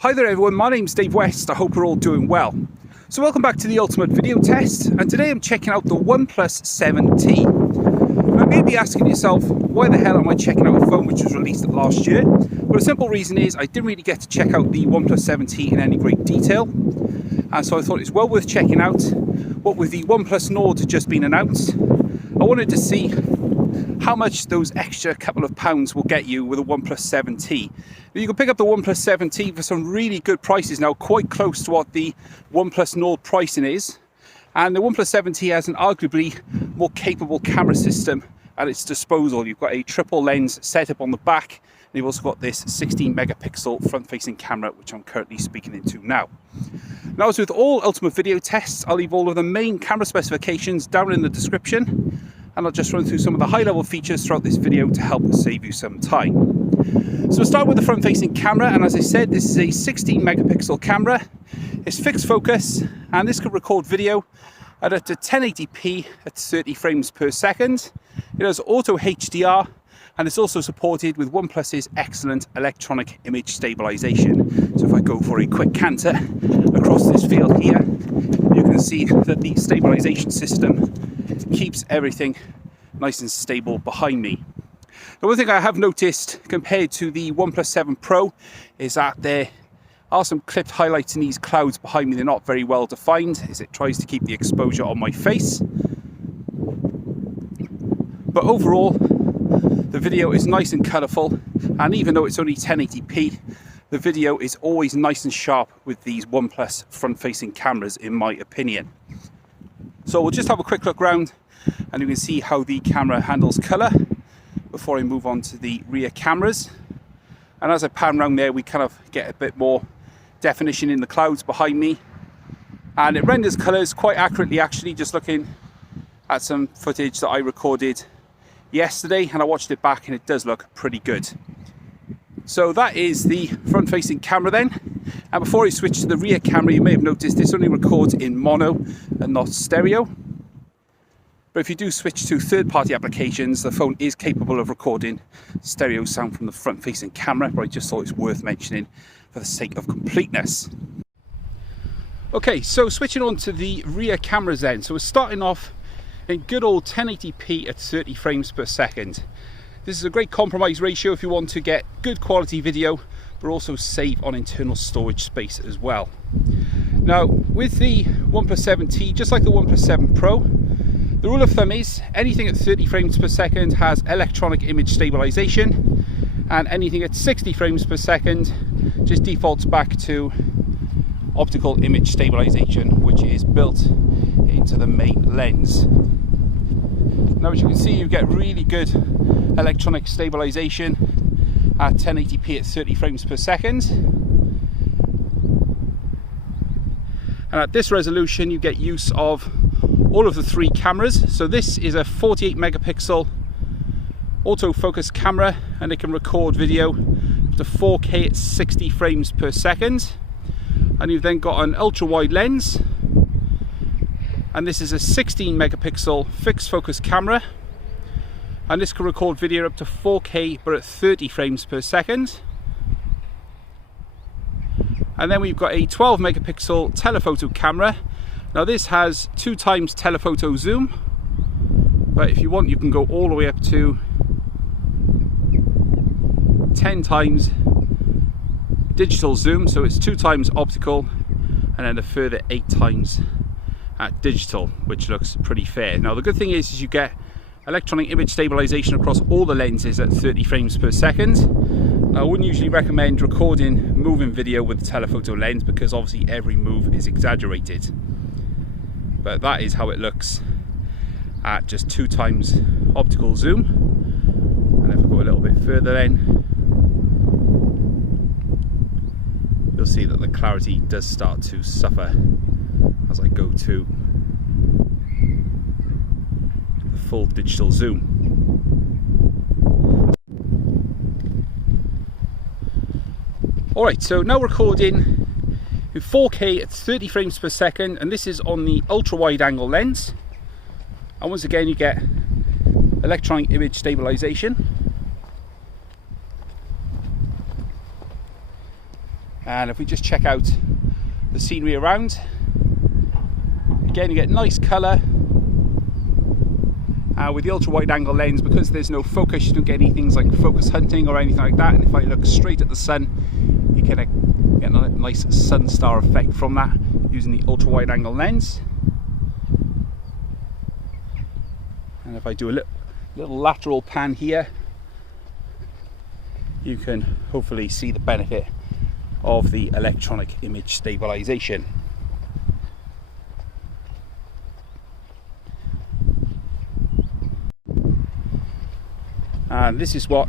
Hi there everyone, my name's Dave West. I hope you're all doing well. So welcome back to the ultimate video test, and today I'm checking out the OnePlus 7T. Now you may be asking yourself, why the hell am I checking out a phone which was released last year? Well, the simple reason is I didn't really get to check out the OnePlus 7T in any great detail, and so I thought it's well worth checking out. What with the OnePlus Nord just been announced, I wanted to see how much those extra couple of pounds will get you with a OnePlus 7T. You can pick up the OnePlus 7T for some really good prices now, quite close to what the OnePlus Nord pricing is. And the OnePlus 7T has an arguably more capable camera system at its disposal. You've got a triple lens setup on the back, and you've also got this 16 megapixel front-facing camera, which I'm currently speaking into now. Now, as with all ultimate video tests, I'll leave all of the main camera specifications down in the description, and I'll just run through some of the high-level features throughout this video to help save you some time. So we'll start with the front-facing camera, and as I said, this is a 16 megapixel camera. It's fixed focus, and this can record video at up to 1080p at 30 frames per second. It has auto HDR, and it's also supported with OnePlus's excellent electronic image stabilization. So if I go for a quick canter across this field here, you can see that the stabilization system keeps everything nice and stable behind me. The one thing I have noticed compared to the OnePlus 7 Pro is that there are some clipped highlights in these clouds behind me. They're not very well defined as it tries to keep the exposure on my face. But overall, the video is nice and colourful, and even though it's only 1080p, the video is always nice and sharp with these OnePlus front-facing cameras, in my opinion. So we'll just have a quick look around, and you can see how the camera handles colour before I move on to the rear cameras. And as I pan around there, we kind of get a bit more definition in the clouds behind me, and it renders colours quite accurately actually, just looking at some footage that I recorded yesterday, and I watched it back and it does look pretty good. So that is the front facing camera then. And before I switch to the rear camera, you may have noticed this only records in mono and not stereo. But if you do switch to third-party applications, the phone is capable of recording stereo sound from the front-facing camera, but I just thought it's worth mentioning for the sake of completeness. Okay, so switching on to the rear cameras then. So we're starting off in good old 1080p at 30 frames per second. This is a great compromise ratio if you want to get good quality video, but also save on internal storage space as well. Now, with the OnePlus 7T, just like the OnePlus 7 Pro, the rule of thumb is anything at 30 frames per second has electronic image stabilization, and anything at 60 frames per second just defaults back to optical image stabilization, which is built into the main lens. Now, as you can see, you get really good electronic stabilization at 1080p at 30 frames per second. And at this resolution, you get use of all of the three cameras. So this is a 48 megapixel autofocus camera, and it can record video up to 4K at 60 frames per second. And you've then got an ultra wide lens, and this is a 16 megapixel fixed focus camera, and this can record video up to 4K but at 30 frames per second. And then we've got a 12 megapixel telephoto camera. Now this has 2 times telephoto zoom, but if you want you can go all the way up to 10 times digital zoom, so it's 2 times optical and then a further 8 times at digital, which looks pretty fair. Now the good thing is you get electronic image stabilization across all the lenses at 30 frames per second. I wouldn't usually recommend recording moving video with the telephoto lens because obviously every move is exaggerated. But that is how it looks at just 2 times optical zoom. And if I go a little bit further then, you'll see that the clarity does start to suffer as I go to the full digital zoom. Alright, so now recording in 4K at 30 frames per second, and this is on the ultra wide angle lens. And once again you get electronic image stabilization. And if we just check out the scenery around, again you get nice colour. With the ultra wide angle lens, because there's no focus, you don't get any things like focus hunting or anything like that. And if I look straight at the sun, you get a nice sun star effect from that using the ultra wide angle lens. And if I do a little lateral pan here, you can hopefully see the benefit of the electronic image stabilization. And this is what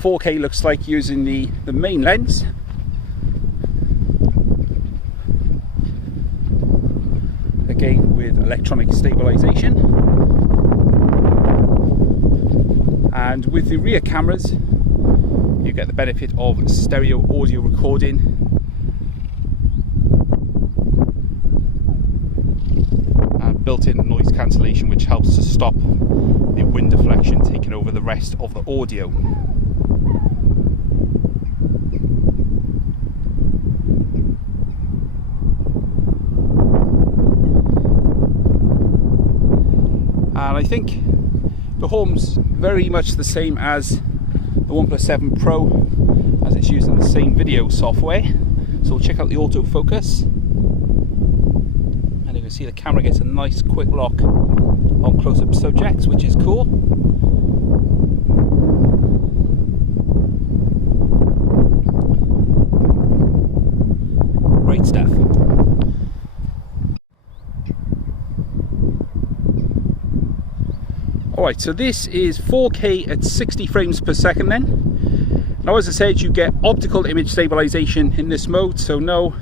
4K looks like using the main lens. Again with electronic stabilization. And with the rear cameras, you get the benefit of stereo audio recording. And built-in noise cancellation, which helps to stop the wind deflection taking over the rest of the audio. And I think the home's very much the same as the OnePlus 7 Pro, as it's using the same video software. So we'll check out the autofocus, and you can see the camera gets a nice quick lock on close-up subjects, which is cool. Great stuff. Alright, so this is 4K at 60 frames per second then. Now, as I said, you get optical image stabilization in this mode, so no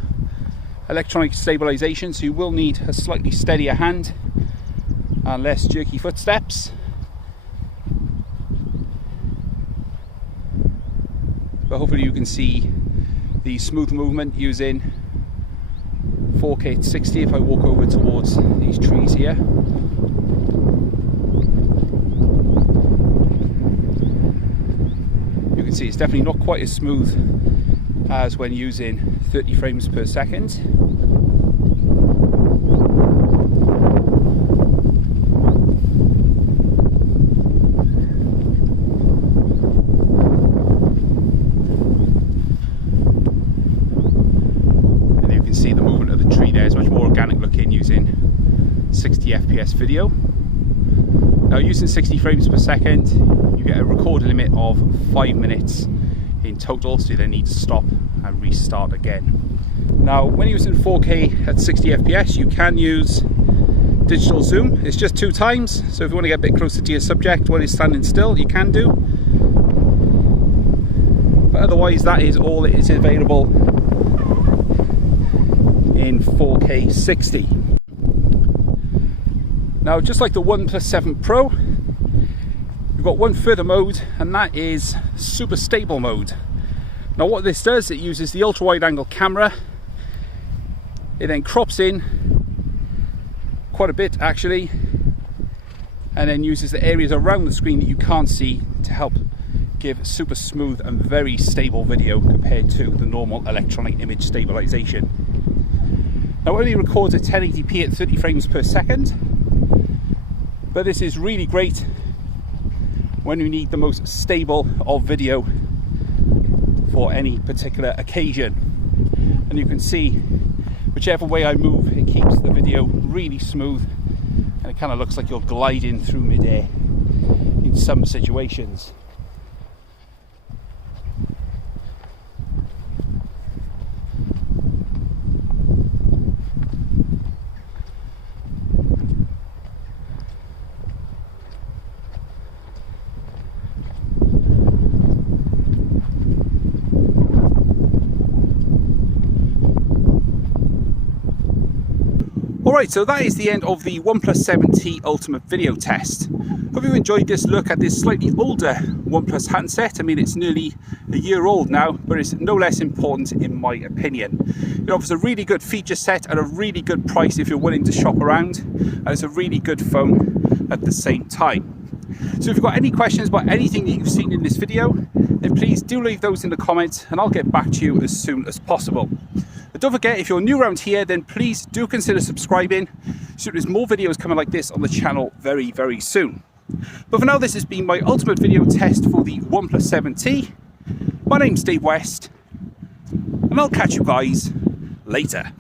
electronic stabilization, so you will need a slightly steadier hand and less jerky footsteps. But hopefully you can see the smooth movement using 4K at 60 if I walk over towards these trees here. You can see it's definitely not quite as smooth as when using 30 frames per second. And you can see the movement of the tree there is much more organic looking using 60 FPS video. Now, using 60 frames per second, you get a recording limit of 5 minutes in total, so you then need to stop and restart again. Now, when using 4K at 60 FPS, you can use digital zoom. It's just 2 times, so if you want to get a bit closer to your subject while it's standing still, you can do. But otherwise, that is all that is available in 4K 60. Now, just like the OnePlus 7 Pro, we've got one further mode, and that is super stable mode. Now, what this does, it uses the ultra wide angle camera. It then crops in quite a bit actually, and then uses the areas around the screen that you can't see to help give super smooth and very stable video compared to the normal electronic image stabilization. Now, it only records at 1080p at 30 frames per second, but this is really great when you need the most stable of video for any particular occasion. And you can see whichever way I move, it keeps the video really smooth, and it kind of looks like you're gliding through midair in some situations. Alright, so that is the end of the OnePlus 7T Ultimate video test. Hope you enjoyed this look at this slightly older OnePlus handset. I mean, it's nearly a year old now, but it's no less important in my opinion. It offers a really good feature set at a really good price if you're willing to shop around, and it's a really good phone at the same time. So if you've got any questions about anything that you've seen in this video, then please do leave those in the comments and I'll get back to you as soon as possible. But don't forget, if you're new around here, then please do consider subscribing, so there's more videos coming like this on the channel very, very soon. But for now, this has been my ultimate video test for the OnePlus 7T. My name's Dave West, and I'll catch you guys later.